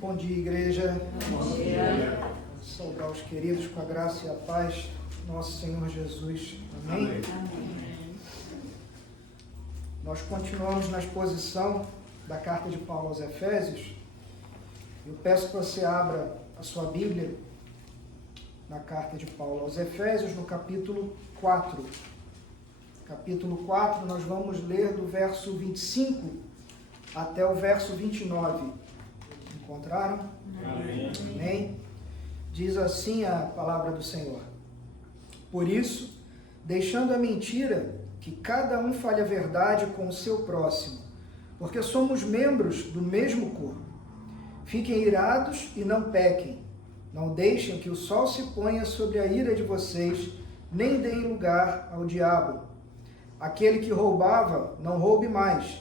Bom dia, igreja. Bom dia. Saudar os queridos com a graça e a paz do nosso Senhor Jesus. Amém? Amém. Nós continuamos na exposição da carta de Paulo aos Efésios. Eu peço que você abra a sua Bíblia na carta de Paulo aos Efésios, no capítulo 4. Capítulo 4, nós vamos ler do verso 25 até o verso 29. Encontraram? Amém. Amém? Diz assim a palavra do Senhor. Por isso, deixando a mentira, que cada um fale a verdade com o seu próximo, porque somos membros do mesmo corpo. Fiquem irados e não pequem. Não deixem que o sol se ponha sobre a ira de vocês, nem deem lugar ao diabo. Aquele que roubava, não roube mais.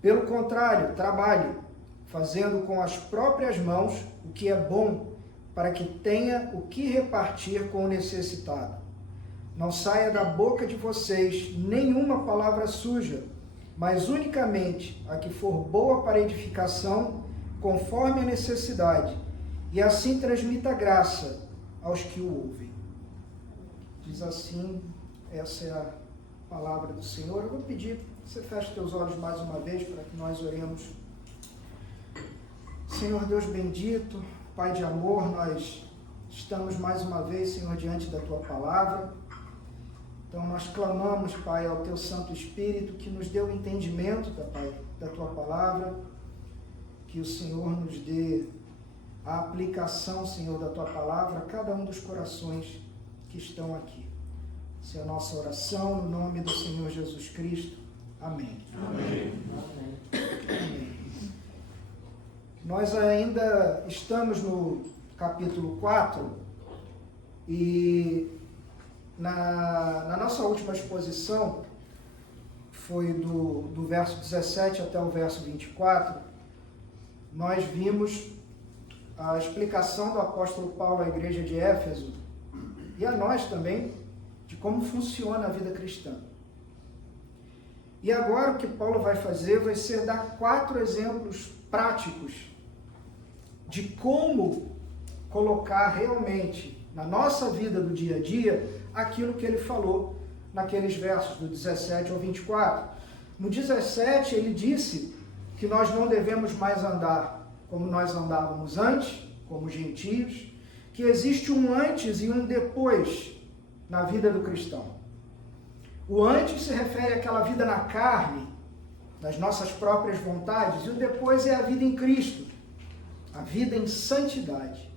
Pelo contrário, trabalhe, fazendo com as próprias mãos o que é bom, para que tenha o que repartir com o necessitado. Não saia da boca de vocês nenhuma palavra suja, mas unicamente a que for boa para edificação, conforme a necessidade, e assim transmita graça aos que o ouvem. Diz assim, essa é a palavra do Senhor. Eu vou pedir que você feche teus olhos mais uma vez para que nós oremos. Senhor Deus bendito, Pai de amor, nós estamos mais uma vez, Senhor, diante da Tua palavra. Então nós clamamos, Pai, ao Teu Santo Espírito que nos dê o entendimento, Pai, da Tua palavra, que o Senhor nos dê a aplicação, Senhor, da Tua palavra a cada um dos corações que estão aqui. Essa é a nossa oração, no nome do Senhor Jesus Cristo. Amém. Amém. Amém. Nós ainda estamos no capítulo 4 e na nossa última exposição, foi do verso 17 até o verso 24, nós vimos a explicação do apóstolo Paulo à igreja de Éfeso e a nós também, de como funciona a vida cristã. E agora o que Paulo vai fazer vai ser dar 4 exemplos práticos de como colocar realmente na nossa vida do dia a dia aquilo que ele falou naqueles versos do 17 ao 24. No 17 ele disse que nós não devemos mais andar como nós andávamos antes, como gentios, que existe um antes e um depois na vida do cristão. O antes se refere àquela vida na carne, das nossas próprias vontades, e o depois é a vida em Cristo, a vida em santidade.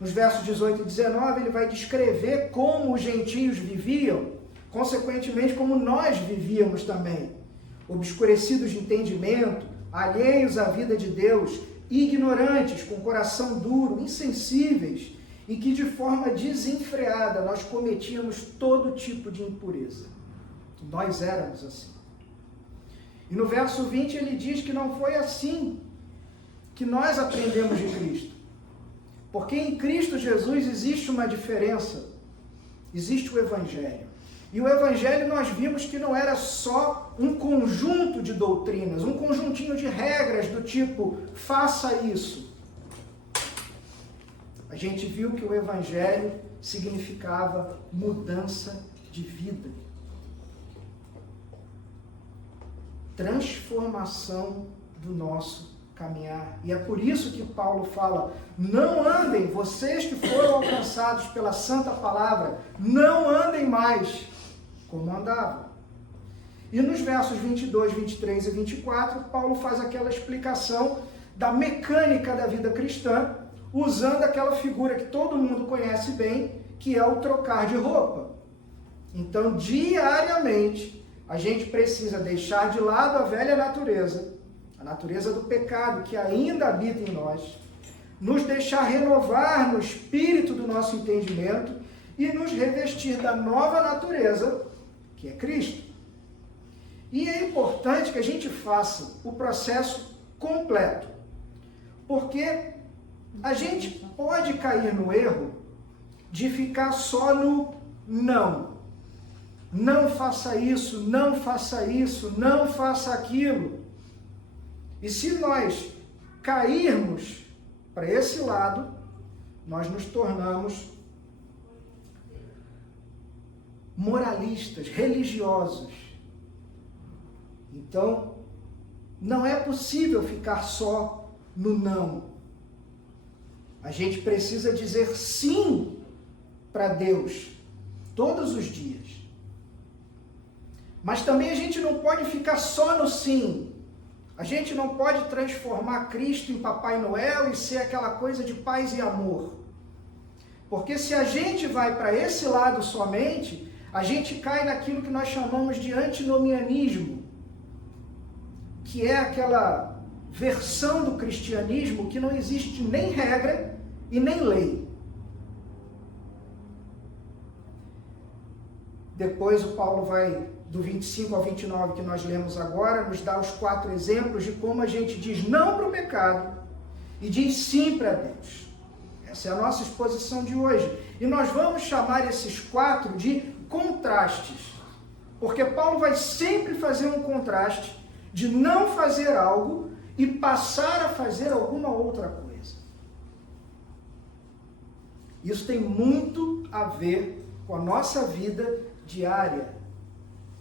Nos versos 18 e 19, ele vai descrever como os gentios viviam, consequentemente como nós vivíamos também, obscurecidos de entendimento, alheios à vida de Deus, ignorantes, com coração duro, insensíveis, e que de forma desenfreada nós cometíamos todo tipo de impureza. Nós éramos assim. E no verso 20 ele diz que não foi assim que nós aprendemos de Cristo. Porque em Cristo Jesus existe uma diferença. Existe o Evangelho. E o Evangelho nós vimos que não era só um conjunto de doutrinas, um conjuntinho de regras do tipo, faça isso. A gente viu que o Evangelho significava mudança de vida. Transformação do nosso caminhar. E é por isso que Paulo fala, não andem, vocês que foram alcançados pela santa palavra, não andem mais como andavam. E nos versos 22, 23 e 24, Paulo faz aquela explicação da mecânica da vida cristã, usando aquela figura que todo mundo conhece bem, que é o trocar de roupa. Então, diariamente, a gente precisa deixar de lado a velha natureza, a natureza do pecado que ainda habita em nós, nos deixar renovar no espírito do nosso entendimento e nos revestir da nova natureza, que é Cristo. E é importante que a gente faça o processo completo, porque a gente pode cair no erro de ficar só no não. Não faça isso, não faça isso, não faça aquilo. E se nós cairmos para esse lado, nós nos tornamos moralistas, religiosos. Então, não é possível ficar só no não. A gente precisa dizer sim para Deus todos os dias. Mas também a gente não pode ficar só no sim. A gente não pode transformar Cristo em Papai Noel e ser aquela coisa de paz e amor. Porque se a gente vai para esse lado somente, a gente cai naquilo que nós chamamos de antinomianismo, que é aquela versão do cristianismo que não existe nem regra e nem lei. Depois o Paulo vai, do 25 ao 29 que nós lemos agora, nos dá os 4 exemplos de como a gente diz não para o pecado e diz sim para Deus. Essa é a nossa exposição de hoje. E nós vamos chamar esses 4 de contrastes. Porque Paulo vai sempre fazer um contraste de não fazer algo e passar a fazer alguma outra coisa. Isso tem muito a ver com a nossa vida diária.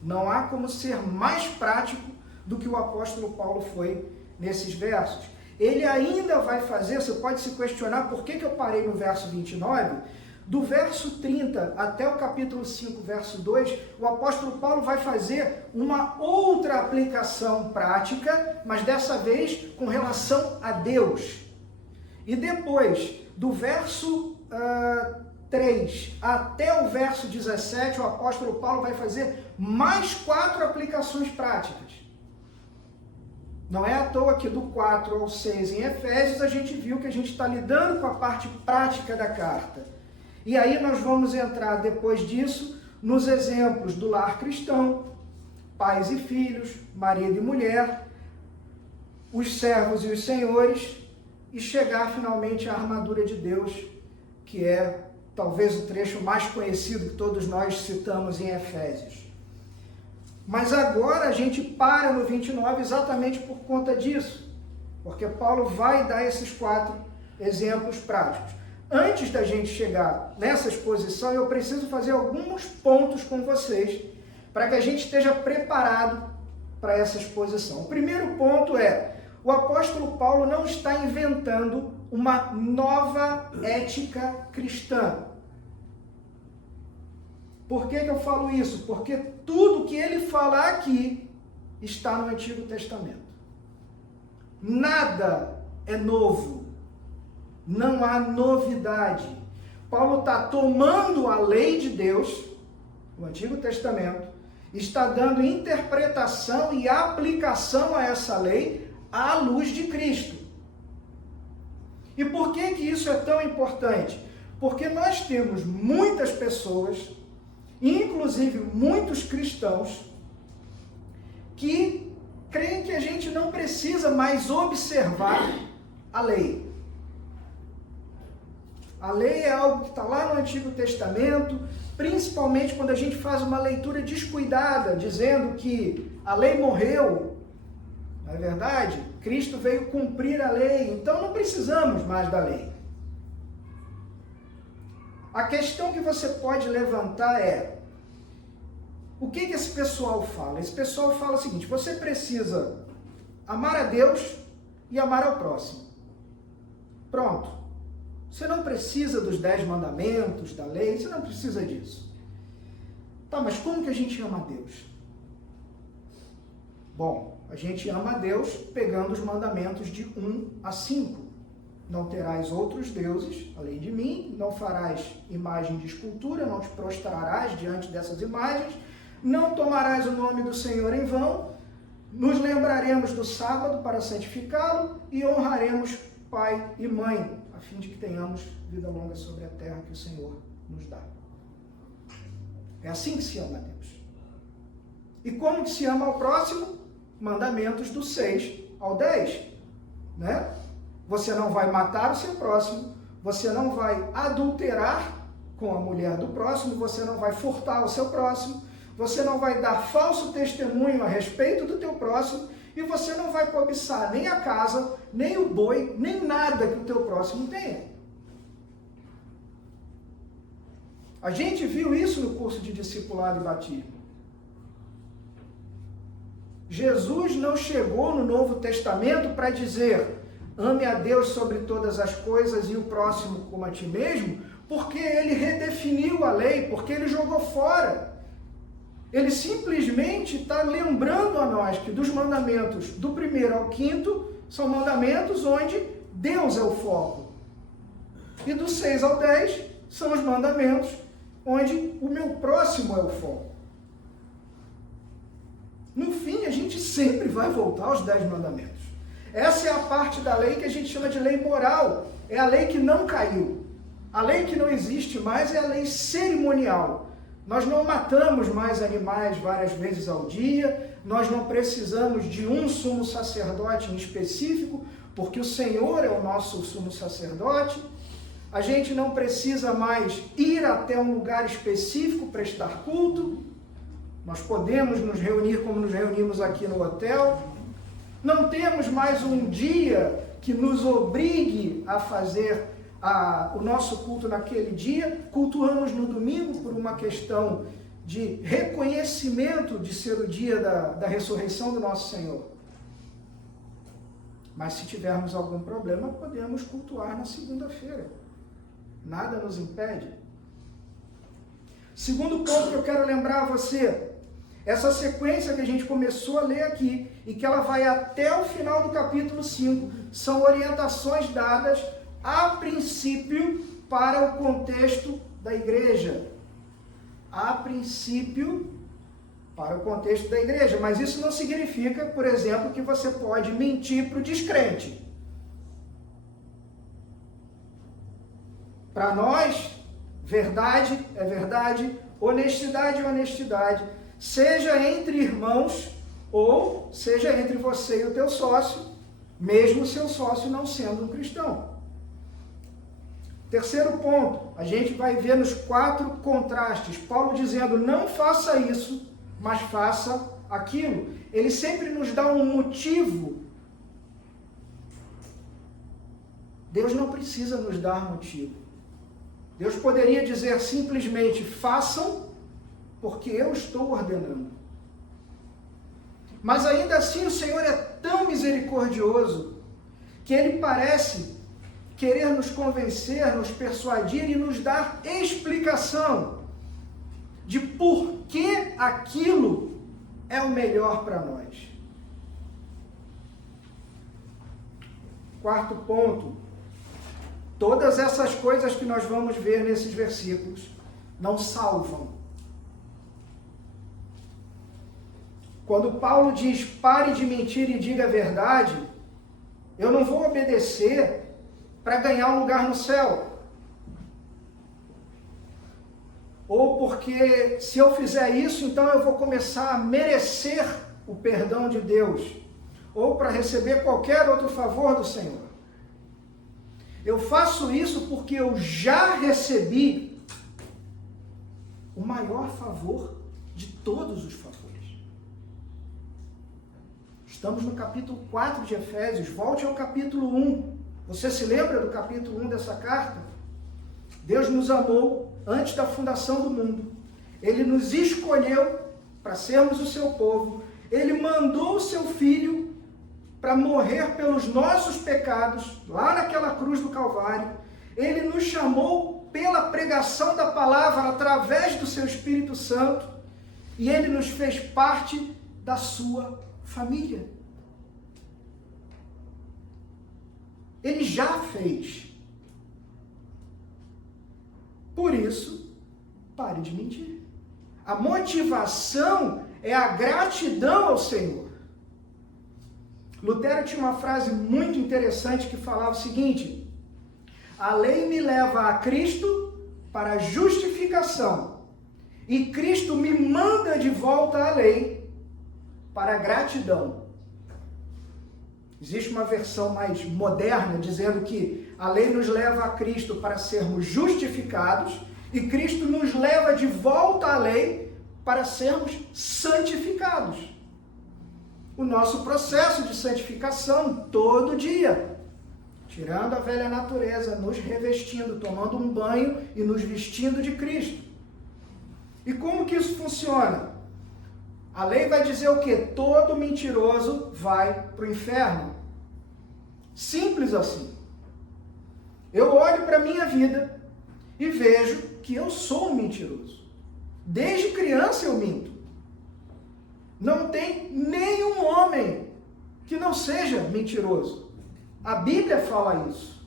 Não há como ser mais prático do que o apóstolo Paulo foi nesses versos. Ele ainda vai fazer, você pode se questionar por que eu parei no verso 29, do verso 30 até o capítulo 5, verso 2, o apóstolo Paulo vai fazer uma outra aplicação prática, mas dessa vez com relação a Deus. E depois, do verso 3 até o verso 17, o apóstolo Paulo vai fazer mais 4 aplicações práticas. Não é à toa que do 4 ao 6 em Efésios a gente viu que a gente está lidando com a parte prática da carta. E aí nós vamos entrar depois disso nos exemplos do lar cristão, pais e filhos, marido e mulher, os servos e os senhores, e chegar finalmente à armadura de Deus, que é talvez o trecho mais conhecido que todos nós citamos em Efésios. Mas agora a gente para no 29 exatamente por conta disso, porque Paulo vai dar esses 4 exemplos práticos. Antes da gente chegar nessa exposição, eu preciso fazer alguns pontos com vocês, para que a gente esteja preparado para essa exposição. O primeiro ponto é, o apóstolo Paulo não está inventando uma nova ética cristã. Por que eu falo isso? Porque tudo que ele fala aqui está no Antigo Testamento. Nada é novo. Não há novidade. Paulo está tomando a lei de Deus, o Antigo Testamento, está dando interpretação e aplicação a essa lei à luz de Cristo. E por que isso é tão importante? Porque nós temos muitas pessoas, inclusive muitos cristãos, que creem que a gente não precisa mais observar a lei. A lei é algo que está lá no Antigo Testamento, principalmente quando a gente faz uma leitura descuidada, dizendo que a lei morreu. Não é verdade? Cristo veio cumprir a lei, então não precisamos mais da lei. A questão que você pode levantar é, o que esse pessoal fala? Esse pessoal fala o seguinte, você precisa amar a Deus e amar ao próximo. Pronto. Você não precisa dos 10 mandamentos, da lei, você não precisa disso. Tá, mas como que a gente ama a Deus? Bom, a gente ama a Deus pegando os mandamentos de 1 a 5. Não terás outros deuses além de mim, não farás imagem de escultura, não te prostrarás diante dessas imagens, não tomarás o nome do Senhor em vão, nos lembraremos do sábado para santificá-lo e honraremos pai e mãe, a fim de que tenhamos vida longa sobre a terra que o Senhor nos dá. É assim que se ama a Deus. E como que se ama ao próximo? Mandamentos do 6 ao 10, né? Você não vai matar o seu próximo, você não vai adulterar com a mulher do próximo, você não vai furtar o seu próximo, você não vai dar falso testemunho a respeito do teu próximo e você não vai cobiçar nem a casa, nem o boi, nem nada que o teu próximo tenha. A gente viu isso no curso de discipulado e batismo. Jesus não chegou no Novo Testamento para dizer: ame a Deus sobre todas as coisas e o próximo como a ti mesmo, porque ele redefiniu a lei, porque ele jogou fora. Ele simplesmente está lembrando a nós que dos mandamentos do 1º ao 5º são mandamentos onde Deus é o foco. E do 6 ao 10 são os mandamentos onde o meu próximo é o foco. No fim, a gente sempre vai voltar aos 10 mandamentos. Essa é a parte da lei que a gente chama de lei moral. É a lei que não caiu. A lei que não existe mais é a lei cerimonial. Nós não matamos mais animais várias vezes ao dia, nós não precisamos de um sumo sacerdote em específico, porque o Senhor é o nosso sumo sacerdote. A gente não precisa mais ir até um lugar específico prestar culto. Nós podemos nos reunir como nos reunimos aqui no hotel. Não temos mais um dia que nos obrigue a fazer o nosso culto naquele dia. Cultuamos no domingo por uma questão de reconhecimento de ser o dia da ressurreição do nosso Senhor. Mas se tivermos algum problema, podemos cultuar na segunda-feira. Nada nos impede. Segundo ponto que eu quero lembrar a você, essa sequência que a gente começou a ler aqui, e que ela vai até o final do capítulo 5, são orientações dadas a princípio para o contexto da igreja. A princípio para o contexto da igreja. Mas isso não significa, por exemplo, que você pode mentir para o descrente. Para nós, verdade é verdade, honestidade é honestidade, seja entre irmãos ou seja entre você e o teu sócio, mesmo o seu sócio não sendo um cristão. Terceiro ponto, a gente vai ver nos 4 contrastes, Paulo dizendo: não faça isso, mas faça aquilo. Ele sempre nos dá um motivo. Deus não precisa nos dar motivo. Deus poderia dizer simplesmente: façam, porque eu estou ordenando. Mas ainda assim o Senhor é tão misericordioso que Ele parece querer nos convencer, nos persuadir e nos dar explicação de por que aquilo é o melhor para nós. Quarto ponto, todas essas coisas que nós vamos ver nesses versículos não salvam. Quando Paulo diz: pare de mentir e diga a verdade, eu não vou obedecer para ganhar um lugar no céu. Ou porque se eu fizer isso, então eu vou começar a merecer o perdão de Deus. Ou para receber qualquer outro favor do Senhor. Eu faço isso porque eu já recebi o maior favor de todos os favores. Estamos no capítulo 4 de Efésios, volte ao capítulo 1. Você se lembra do capítulo 1 dessa carta? Deus nos amou antes da fundação do mundo. Ele nos escolheu para sermos o seu povo. Ele mandou o seu Filho para morrer pelos nossos pecados, lá naquela cruz do Calvário. Ele nos chamou pela pregação da palavra através do seu Espírito Santo. E Ele nos fez parte da sua família. Ele já fez. Por isso, pare de mentir. A motivação é a gratidão ao Senhor. Lutero tinha uma frase muito interessante que falava o seguinte: a lei me leva a Cristo para a justificação, e Cristo me manda de volta à lei para a gratidão. Existe uma versão mais moderna dizendo que a lei nos leva a Cristo para sermos justificados e Cristo nos leva de volta à lei para sermos santificados. o nosso processo de santificação todo dia. Tirando a velha natureza, nos revestindo, tomando um banho e nos vestindo de Cristo. E como que isso funciona? A lei vai dizer o quê? Todo mentiroso vai para o inferno. Simples assim. Eu olho para a minha vida e vejo que eu sou um mentiroso. Desde criança eu minto. Não tem nenhum homem que não seja mentiroso. A Bíblia fala isso.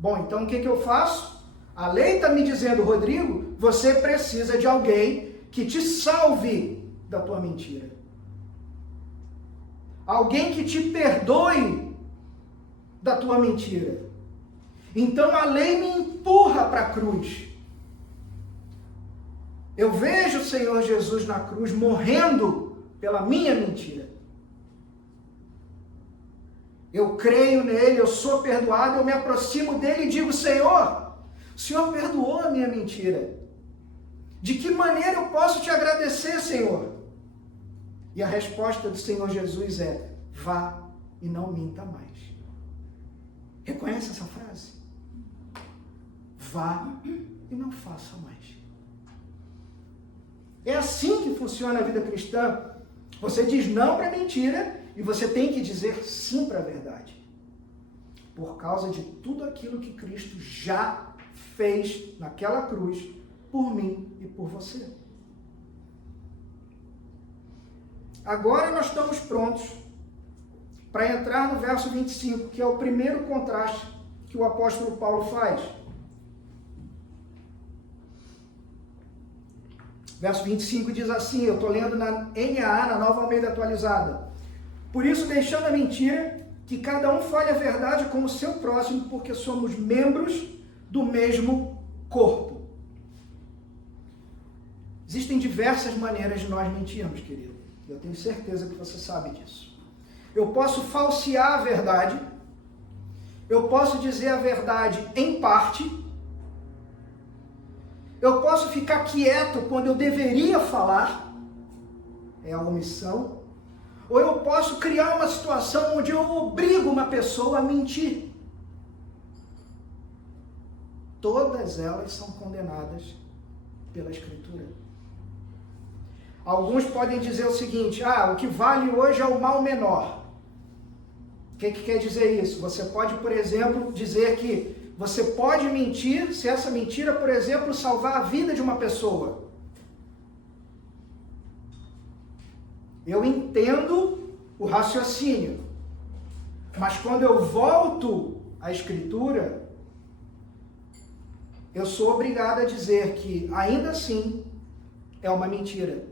Bom, então o que eu faço? A lei está me dizendo, Rodrigo, você precisa de alguém que te salve da tua mentira. Alguém que te perdoe da tua mentira. Então a lei me empurra para a cruz. Eu vejo o Senhor Jesus na cruz morrendo pela minha mentira. Eu creio nele, eu sou perdoado, eu me aproximo dele e digo, Senhor, o Senhor perdoou a minha mentira. De que maneira eu posso te agradecer, Senhor? E a resposta do Senhor Jesus é, vá e não minta mais. Reconhece essa frase? Vá e não faça mais. É assim que funciona a vida cristã. Você diz não para a mentira e você tem que dizer sim para a verdade. Por causa de tudo aquilo que Cristo já fez naquela cruz por mim e por você. Agora nós estamos prontos para entrar no verso 25, que é o primeiro contraste que o apóstolo Paulo faz. Verso 25 diz assim, eu estou lendo na NAA, na Nova Almeida Atualizada. Por isso, deixando a mentira, que cada um fale a verdade com o seu próximo, porque somos membros do mesmo corpo. Existem diversas maneiras de nós mentirmos, querido. Eu tenho certeza que você sabe disso. Eu posso falsear a verdade, eu posso dizer a verdade em parte, eu posso ficar quieto quando eu deveria falar, é a omissão, ou eu posso criar uma situação onde eu obrigo uma pessoa a mentir. Todas elas são condenadas pela Escritura. Alguns podem dizer o seguinte, o que vale hoje é o mal menor. O que quer dizer isso? Você pode, por exemplo, dizer que você pode mentir se essa mentira, por exemplo, salvar a vida de uma pessoa. Eu entendo o raciocínio, mas quando eu volto à Escritura, eu sou obrigado a dizer que, ainda assim, é uma mentira.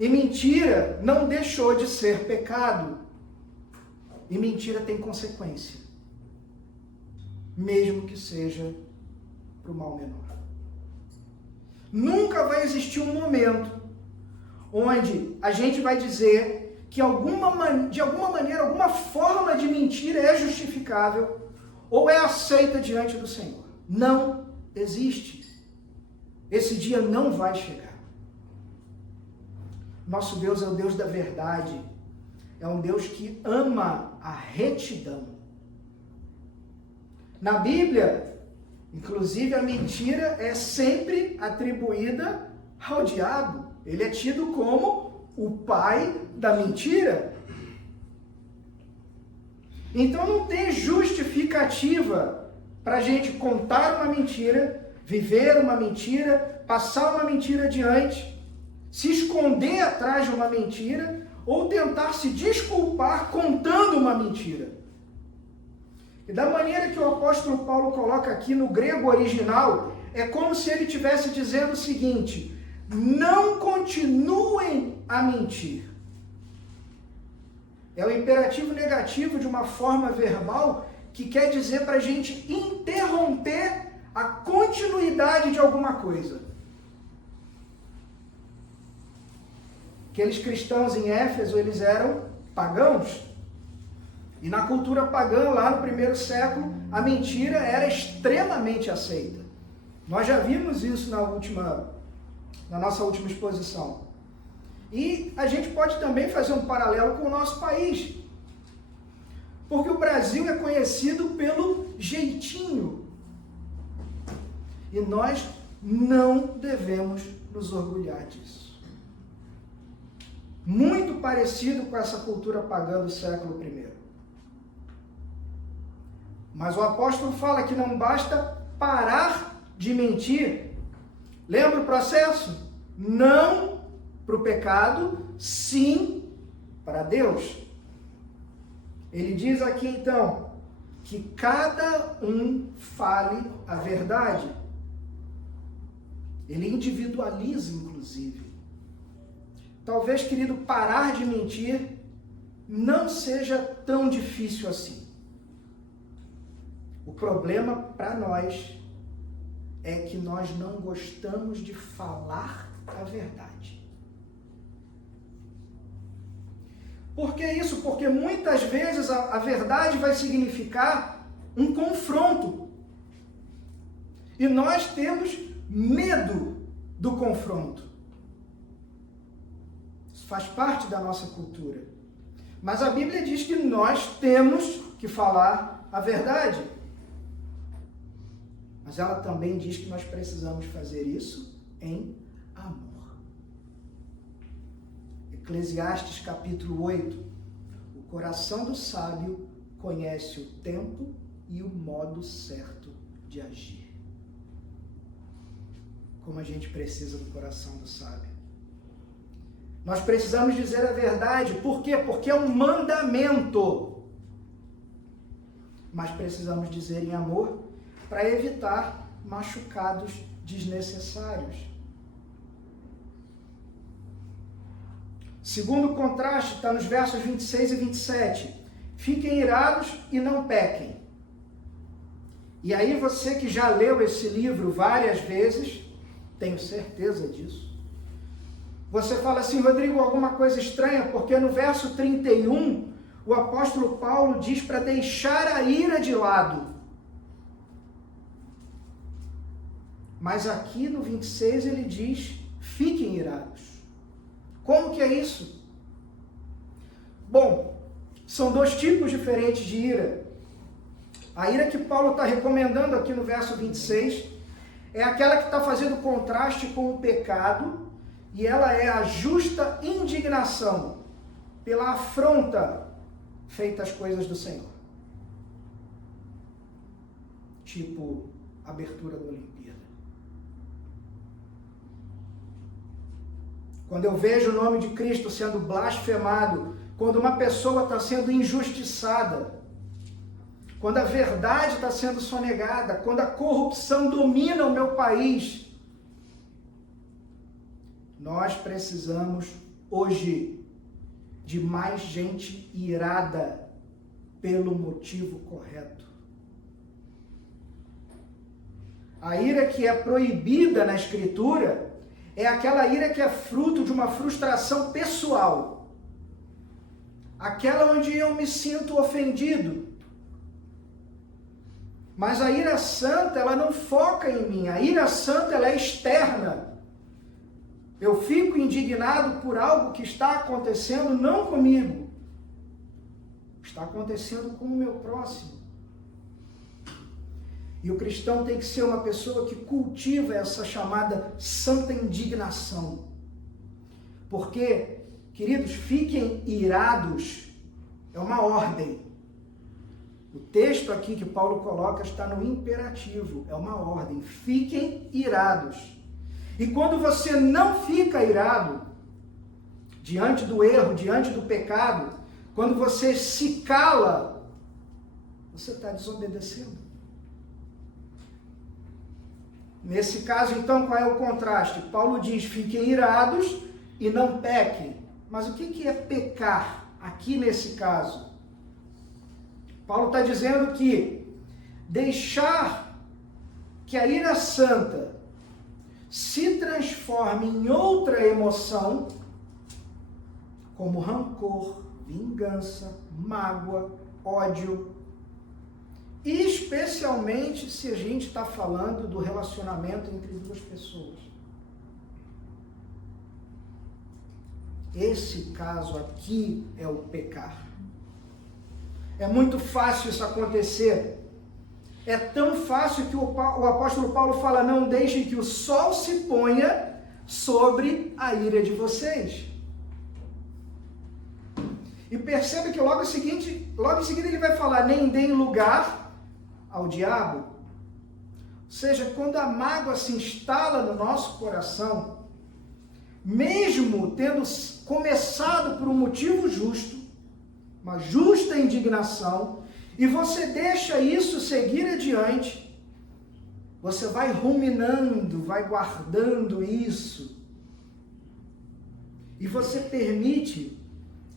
E mentira não deixou de ser pecado. E mentira tem consequência. Mesmo que seja para o mal menor. Nunca vai existir um momento onde a gente vai dizer que de alguma maneira, alguma forma de mentira é justificável ou é aceita diante do Senhor. Não existe. Esse dia não vai chegar. Nosso Deus é o Deus da verdade. É um Deus que ama a retidão. Na Bíblia, inclusive, a mentira é sempre atribuída ao diabo. Ele é tido como o pai da mentira. Então não tem justificativa para a gente contar uma mentira, viver uma mentira, passar uma mentira adiante, se esconder atrás de uma mentira ou tentar se desculpar contando uma mentira. E da maneira que o apóstolo Paulo coloca aqui no grego original, é como se ele estivesse dizendo o seguinte: não continuem a mentir. É o imperativo negativo de uma forma verbal que quer dizer para a gente interromper a continuidade de alguma coisa. Aqueles cristãos em Éfeso, eles eram pagãos. E na cultura pagã, lá no primeiro século, a mentira era extremamente aceita. Nós já vimos isso na nossa última exposição. E a gente pode também fazer um paralelo com o nosso país. Porque o Brasil é conhecido pelo jeitinho. E nós não devemos nos orgulhar disso. Muito parecido com essa cultura pagã do século I. Mas o apóstolo fala que não basta parar de mentir. Lembra o processo? Não para o pecado, sim para Deus. Ele diz aqui então que cada um fale a verdade. Ele individualiza, inclusive. Talvez, querido, parar de mentir não seja tão difícil assim. O problema para nós é que nós não gostamos de falar a verdade. Por que isso? Porque muitas vezes a verdade vai significar um confronto. E nós temos medo do confronto. Isso faz parte da nossa cultura. Mas a Bíblia diz que nós temos que falar a verdade. Mas ela também diz que nós precisamos fazer isso em amor. Eclesiastes capítulo 8. O coração do sábio conhece o tempo e o modo certo de agir. Como a gente precisa do coração do sábio. Nós precisamos dizer a verdade. Por quê? Porque é um mandamento. Mas precisamos dizer em amor para evitar machucados desnecessários. Segundo contraste, está nos versos 26 e 27. Fiquem irados e não pequem. E aí você que já leu esse livro várias vezes, tenho certeza disso, você fala assim, Rodrigo, alguma coisa estranha, porque no verso 31, o apóstolo Paulo diz para deixar a ira de lado. Mas aqui no 26 ele diz, fiquem irados. Como que é isso? Bom, são dois tipos diferentes de ira. A ira que Paulo está recomendando aqui no verso 26 é aquela que está fazendo contraste com o pecado e ela é a justa indignação pela afronta feita às coisas do Senhor. Tipo, abertura da Olimpíada. Quando eu vejo o nome de Cristo sendo blasfemado, quando uma pessoa está sendo injustiçada, quando a verdade está sendo sonegada, quando a corrupção domina o meu país, nós precisamos hoje de mais gente irada pelo motivo correto. A ira que é proibida na Escritura é aquela ira que é fruto de uma frustração pessoal. Aquela onde eu me sinto ofendido. Mas a ira santa, ela não foca em mim. A ira santa, ela é externa. Eu fico indignado por algo que está acontecendo não comigo. Está acontecendo com o meu próximo. E o cristão tem que ser uma pessoa que cultiva essa chamada santa indignação. Porque, queridos, fiquem irados, é uma ordem. O texto aqui que Paulo coloca está no imperativo, é uma ordem. Fiquem irados. E quando você não fica irado, diante do erro, diante do pecado, quando você se cala, você está desobedecendo. Nesse caso, então, qual é o contraste? Paulo diz, fiquem irados e não pequem. Mas o que é pecar aqui nesse caso? Paulo está dizendo que deixar que a ira santa se transforme em outra emoção, como rancor, vingança, mágoa, ódio, e especialmente se a gente está falando do relacionamento entre duas pessoas. Esse caso aqui é o pecar. É muito fácil isso acontecer. É tão fácil que o apóstolo Paulo fala: não deixem que o sol se ponha sobre a ira de vocês. E percebe que logo em seguida ele vai falar: nem deem lugar ao diabo. Ou seja, quando a mágoa se instala no nosso coração, mesmo tendo começado por um motivo justo, uma justa indignação, e você deixa isso seguir adiante, você vai ruminando, vai guardando isso, e você permite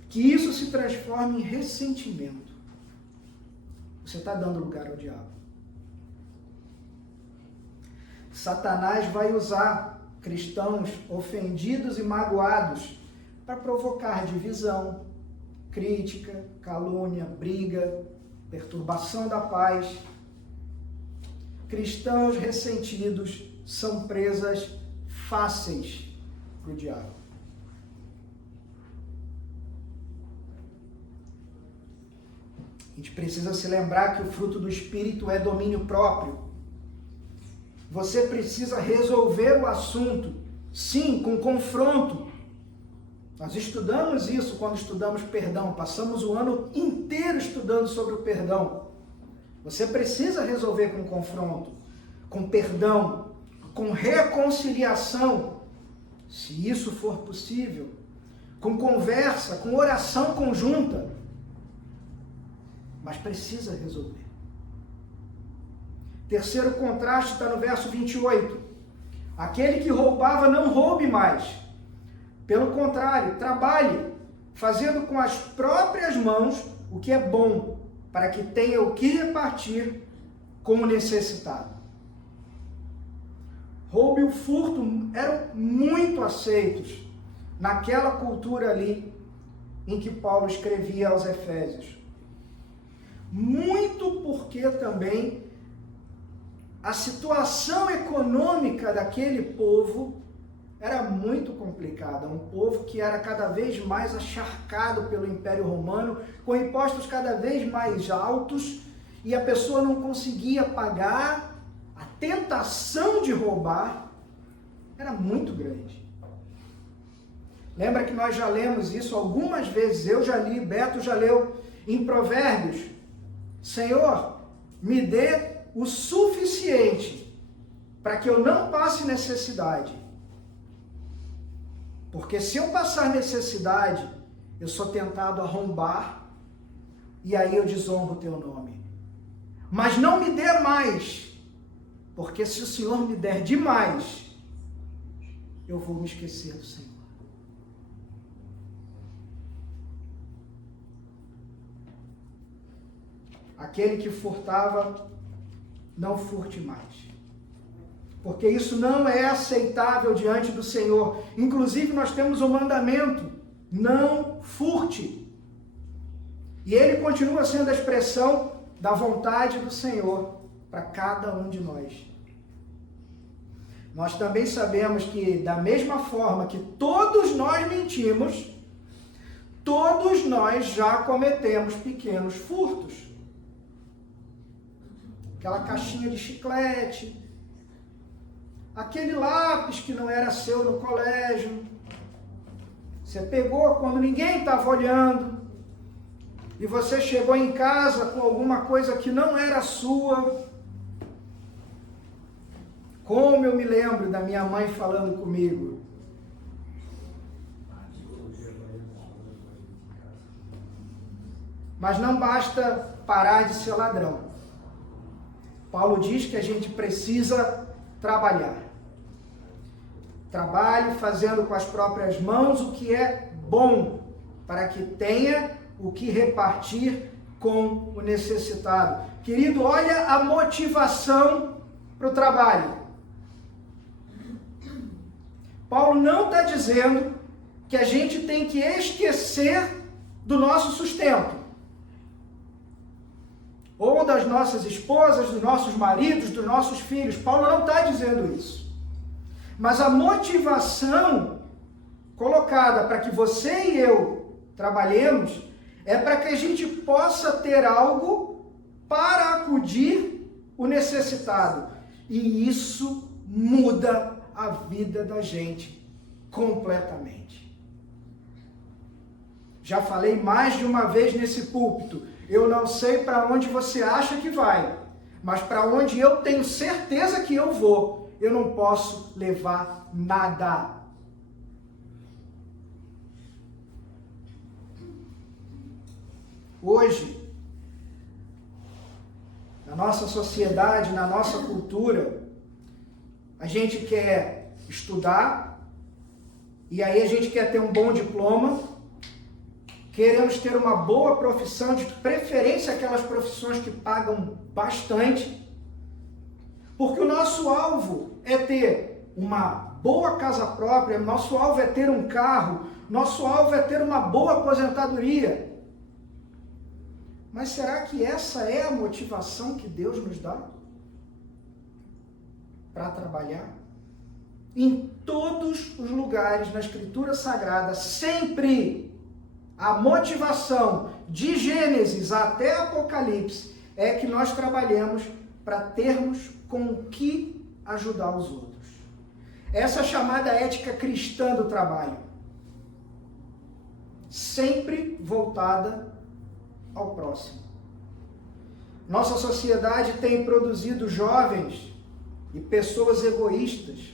que isso se transforme em ressentimento. Você está dando lugar ao diabo. Satanás vai usar cristãos ofendidos e magoados para provocar divisão, crítica, calúnia, briga, perturbação da paz. Cristãos ressentidos são presas fáceis para o diabo. A gente precisa se lembrar que o fruto do Espírito é domínio próprio. Você precisa resolver o assunto, sim, com confronto. Nós estudamos isso quando estudamos perdão, passamos o ano inteiro estudando sobre o perdão. Você precisa resolver com confronto, com perdão, com reconciliação, se isso for possível, com conversa, com oração conjunta. Mas precisa resolver. Terceiro contraste está no verso 28. Aquele que roubava, não roube mais. Pelo contrário, trabalhe, fazendo com as próprias mãos o que é bom, para que tenha o que repartir com o necessitado. Roubo e o furto eram muito aceitos naquela cultura ali em que Paulo escrevia aos Efésios. Muito porque também a situação econômica daquele povo era muito complicada. Um povo que era cada vez mais acharcado pelo Império Romano, com impostos cada vez mais altos, e a pessoa não conseguia pagar. A tentação de roubar era muito grande. Lembra que nós já lemos isso algumas vezes, eu já li, Beto já leu, em Provérbios: Senhor, me dê o suficiente para que eu não passe necessidade. Porque se eu passar necessidade, eu sou tentado a roubar e aí eu desonro o teu nome. Mas não me dê mais, porque se o Senhor me der demais, eu vou me esquecer do Senhor. Aquele que furtava, não furte mais. Porque isso não é aceitável diante do Senhor. Inclusive, nós temos um mandamento: não furte. E ele continua sendo a expressão da vontade do Senhor para cada um de nós. Nós também sabemos que, da mesma forma que todos nós mentimos, todos nós já cometemos pequenos furtos. Aquela caixinha de chiclete, aquele lápis que não era seu no colégio, você pegou quando ninguém estava olhando, e você chegou em casa com alguma coisa que não era sua. Como eu me lembro da minha mãe falando comigo: mas não basta parar de ser ladrão. Paulo diz que a gente precisa trabalhar. Trabalhe fazendo com as próprias mãos o que é bom, para que tenha o que repartir com o necessitado. Querido, olha a motivação para o trabalho. Paulo não está dizendo que a gente tem que esquecer do nosso sustento, ou das nossas esposas, dos nossos maridos, dos nossos filhos. Paulo não está dizendo isso. Mas a motivação colocada para que você e eu trabalhemos, é para que a gente possa ter algo para acudir o necessitado. E isso muda a vida da gente completamente. Já falei mais de uma vez nesse púlpito, eu não sei para onde você acha que vai, mas para onde eu tenho certeza que eu vou, eu não posso levar nada. Hoje, na nossa sociedade, na nossa cultura, a gente quer estudar, e aí a gente quer ter um bom diploma, queremos ter uma boa profissão, de preferência aquelas profissões que pagam bastante, porque o nosso alvo é ter uma boa casa própria, nosso alvo é ter um carro, nosso alvo é ter uma boa aposentadoria. Mas será que essa é a motivação que Deus nos dá para trabalhar? Em todos os lugares na Escritura Sagrada, sempre a motivação de Gênesis até Apocalipse é que nós trabalhemos para termos com o que ajudar os outros. Essa é a chamada ética cristã do trabalho. Sempre voltada ao próximo. Nossa sociedade tem produzido jovens e pessoas egoístas,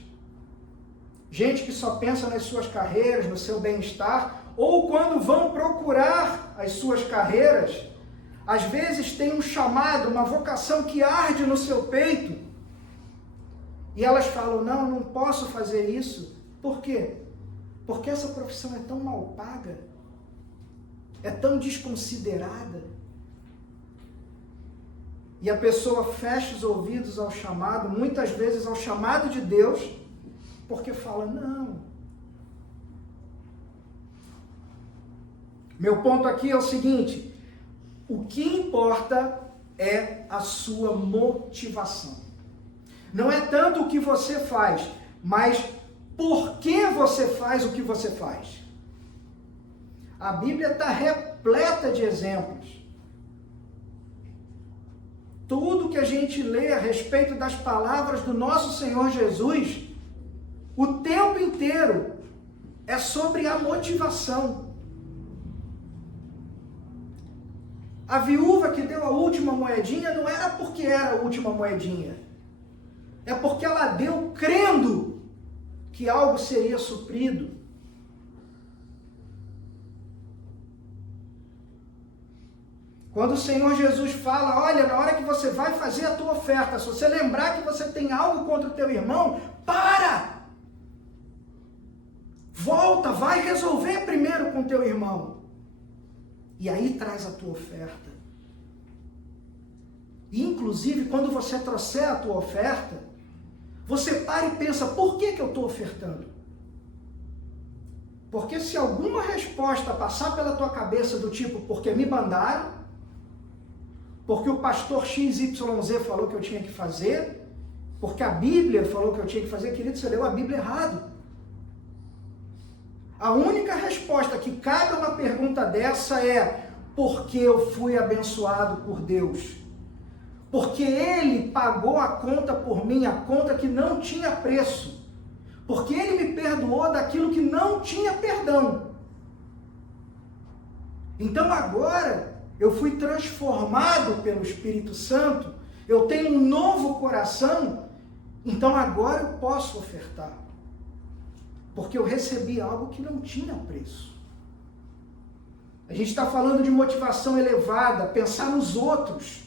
gente que só pensa nas suas carreiras, no seu bem-estar, ou quando vão procurar as suas carreiras, às vezes tem um chamado, uma vocação que arde no seu peito, e elas falam, não posso fazer isso. Por quê? Porque essa profissão é tão mal paga, é tão desconsiderada. E a pessoa fecha os ouvidos ao chamado, muitas vezes ao chamado de Deus, porque fala, não. Meu ponto aqui é o seguinte, o que importa é a sua motivação. Não é tanto o que você faz, mas por que você faz o que você faz. A Bíblia está repleta de exemplos. Tudo que a gente lê a respeito das palavras do nosso Senhor Jesus, o tempo inteiro é sobre a motivação. A viúva que deu a última moedinha não era porque era a última moedinha. É porque ela deu crendo que algo seria suprido. Quando o Senhor Jesus fala, olha, na hora que você vai fazer a tua oferta, se você lembrar que você tem algo contra o teu irmão, para! Volta, vai resolver primeiro com o teu irmão. E aí traz a tua oferta. E, inclusive, quando você trouxer a tua oferta, você para e pensa, por que eu estou ofertando? Porque se alguma resposta passar pela tua cabeça do tipo, porque me mandaram, porque o pastor XYZ falou que eu tinha que fazer, porque a Bíblia falou que eu tinha que fazer, querido, você leu a Bíblia errado. A única resposta que cabe a uma pergunta dessa é, porque eu fui abençoado por Deus. Porque Ele pagou a conta por mim, a conta que não tinha preço. Porque Ele me perdoou daquilo que não tinha perdão. Então agora eu fui transformado pelo Espírito Santo, eu tenho um novo coração, então agora eu posso ofertar. Porque eu recebi algo que não tinha preço. A gente está falando de motivação elevada, pensar nos outros,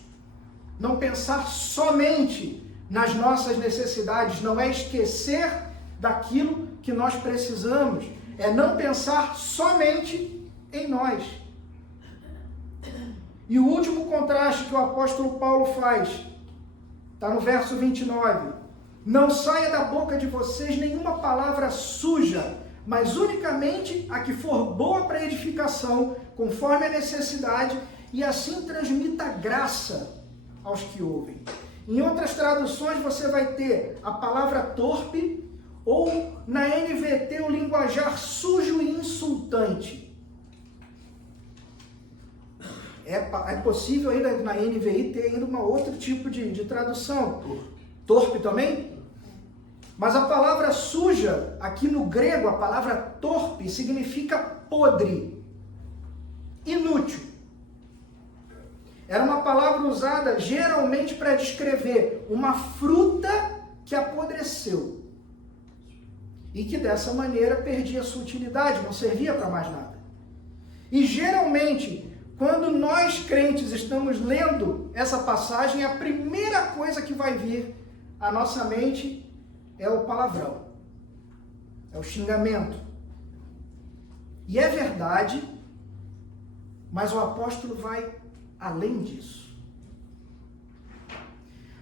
não pensar somente nas nossas necessidades, não é esquecer daquilo que nós precisamos, é não pensar somente em nós. E o último contraste que o apóstolo Paulo faz, está no verso 29. Não saia da boca de vocês nenhuma palavra suja, mas unicamente a que for boa para edificação, conforme a necessidade, e assim transmita graça aos que ouvem. Em outras traduções você vai ter a palavra torpe Ou na NVT, o linguajar sujo e insultante. É possível ainda na NVI ter ainda um outro tipo de tradução. Torpe também? Mas a palavra suja, aqui no grego, a palavra torpe, significa podre, inútil. Era uma palavra usada geralmente para descrever uma fruta que apodreceu. E que dessa maneira perdia sua utilidade, não servia para mais nada. E geralmente, quando nós crentes estamos lendo essa passagem, a primeira coisa que vai vir à nossa mente é o palavrão, é o xingamento. E é verdade, mas o apóstolo vai além disso.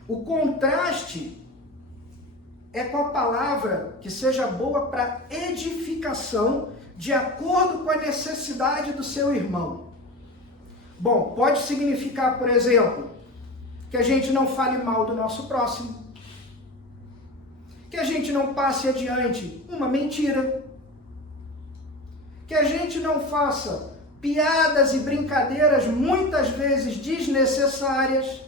O contraste é com a palavra que seja boa para edificação, de acordo com a necessidade do seu irmão. Bom, pode significar, por exemplo, que a gente não fale mal do nosso próximo, que a gente não passe adiante uma mentira, que a gente não faça piadas e brincadeiras muitas vezes desnecessárias.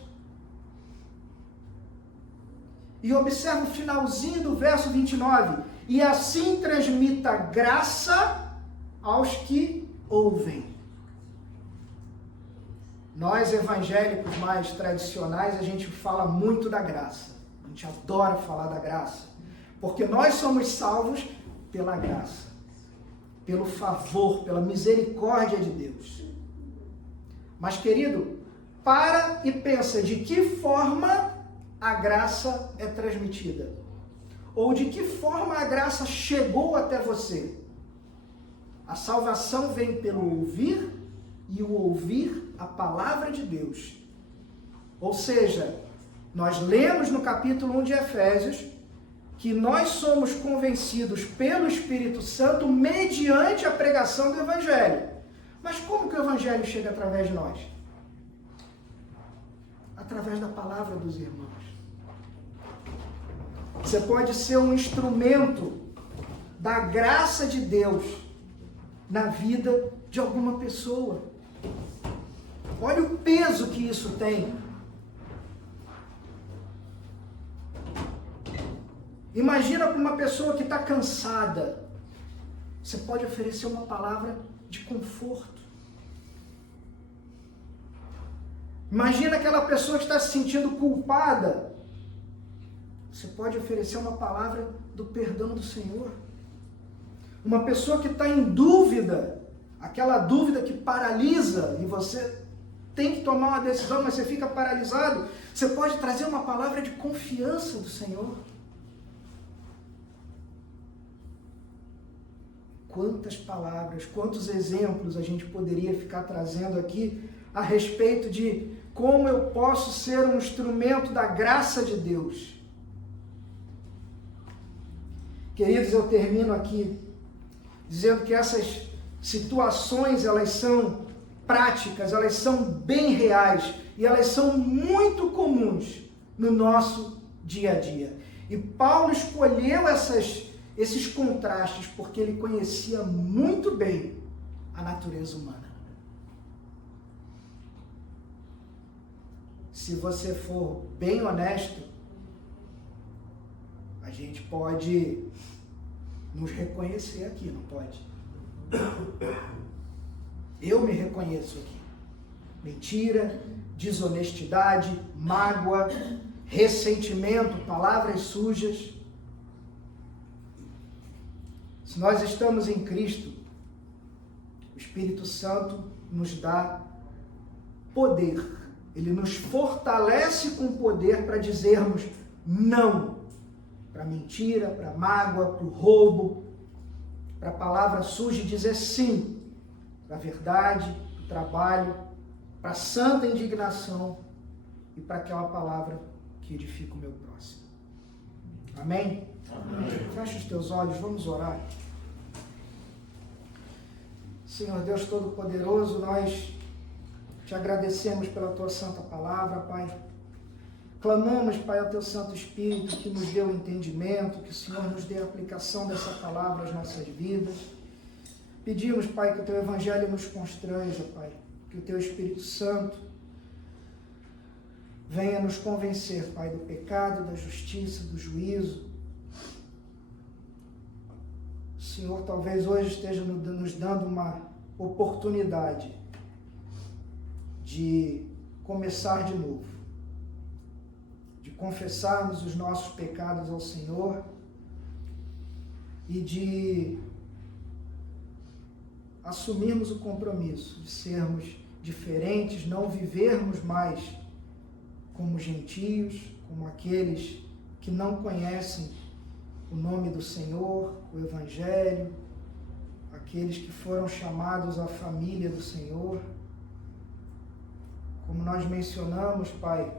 E observa o finalzinho do verso 29. E assim transmita graça aos que ouvem. Nós, evangélicos mais tradicionais, a gente fala muito da graça. A gente adora falar da graça. Porque nós somos salvos pela graça, pelo favor, pela misericórdia de Deus. Mas, querido, para e pensa de que forma a graça é transmitida. Ou de que forma a graça chegou até você. A salvação vem pelo ouvir e o ouvir a palavra de Deus. Ou seja, nós lemos no capítulo 1 de Efésios que nós somos convencidos pelo Espírito Santo mediante a pregação do Evangelho. Mas como que o Evangelho chega através de nós? Através da palavra dos irmãos. Você pode ser um instrumento da graça de Deus na vida de alguma pessoa. Olha o peso que isso tem. Imagina para uma pessoa que está cansada. Você pode oferecer uma palavra de conforto. Imagina aquela pessoa que está se sentindo culpada. Você pode oferecer uma palavra do perdão do Senhor. Uma pessoa que está em dúvida, aquela dúvida que paralisa e você tem que tomar uma decisão, mas você fica paralisado. Você pode trazer uma palavra de confiança do Senhor. Quantas palavras, quantos exemplos a gente poderia ficar trazendo aqui a respeito de como eu posso ser um instrumento da graça de Deus. Queridos, eu termino aqui dizendo que essas situações, elas são práticas, elas são bem reais e elas são muito comuns no nosso dia a dia. E Paulo escolheu esses contrastes porque ele conhecia muito bem a natureza humana. Se você for bem honesto, a gente pode nos reconhecer aqui, não pode? Eu me reconheço aqui. Mentira, desonestidade, mágoa, ressentimento, palavras sujas. Se nós estamos em Cristo, o Espírito Santo nos dá poder. Ele nos fortalece com poder para dizermos não para mentira, para mágoa, para o roubo, para a palavra suja e dizer sim para a verdade, para o trabalho, para a santa indignação e para aquela palavra que edifica o meu próximo. Amém? Amém. Fecha os teus olhos, vamos orar. Senhor Deus Todo-Poderoso, nós te agradecemos pela tua santa palavra, Pai. Clamamos, Pai, ao Teu Santo Espírito que nos dê o entendimento, que o Senhor nos dê a aplicação dessa palavra às nossas vidas. Pedimos, Pai, que o Teu Evangelho nos constranja, Pai, que o Teu Espírito Santo venha nos convencer, Pai, do pecado, da justiça, do juízo. O Senhor talvez hoje esteja nos dando uma oportunidade de começar de novo, de confessarmos os nossos pecados ao Senhor e de assumirmos o compromisso de sermos diferentes, não vivermos mais como gentios, como aqueles que não conhecem o nome do Senhor, o Evangelho, aqueles que foram chamados à família do Senhor. Como nós mencionamos, Pai,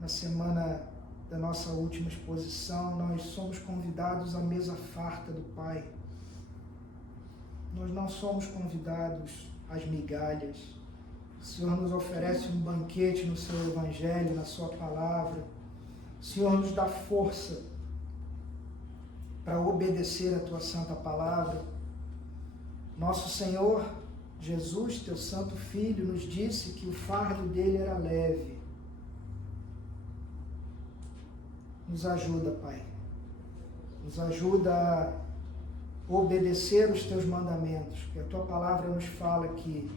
na semana da nossa última exposição, nós somos convidados à mesa farta do Pai. Nós não somos convidados às migalhas. O Senhor nos oferece um banquete no Seu Evangelho, na Sua Palavra. O Senhor nos dá força para obedecer a Tua Santa Palavra. Nosso Senhor Jesus, Teu Santo Filho, nos disse que o fardo dele era leve. Nos ajuda, Pai. Nos ajuda a obedecer os Teus mandamentos, porque a Tua Palavra nos fala que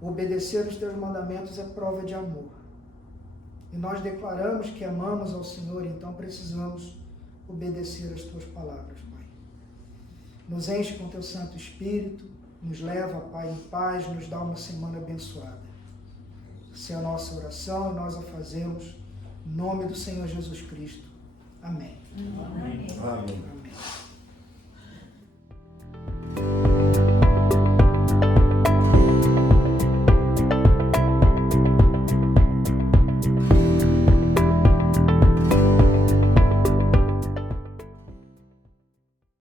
obedecer os Teus mandamentos é prova de amor. E nós declaramos que amamos ao Senhor, então precisamos obedecer as Tuas palavras, Pai. Nos enche com Teu Santo Espírito, nos leva, Pai, em paz, nos dá uma semana abençoada. Essa é a nossa oração e nós a fazemos em nome do Senhor Jesus Cristo. Amém. Amém.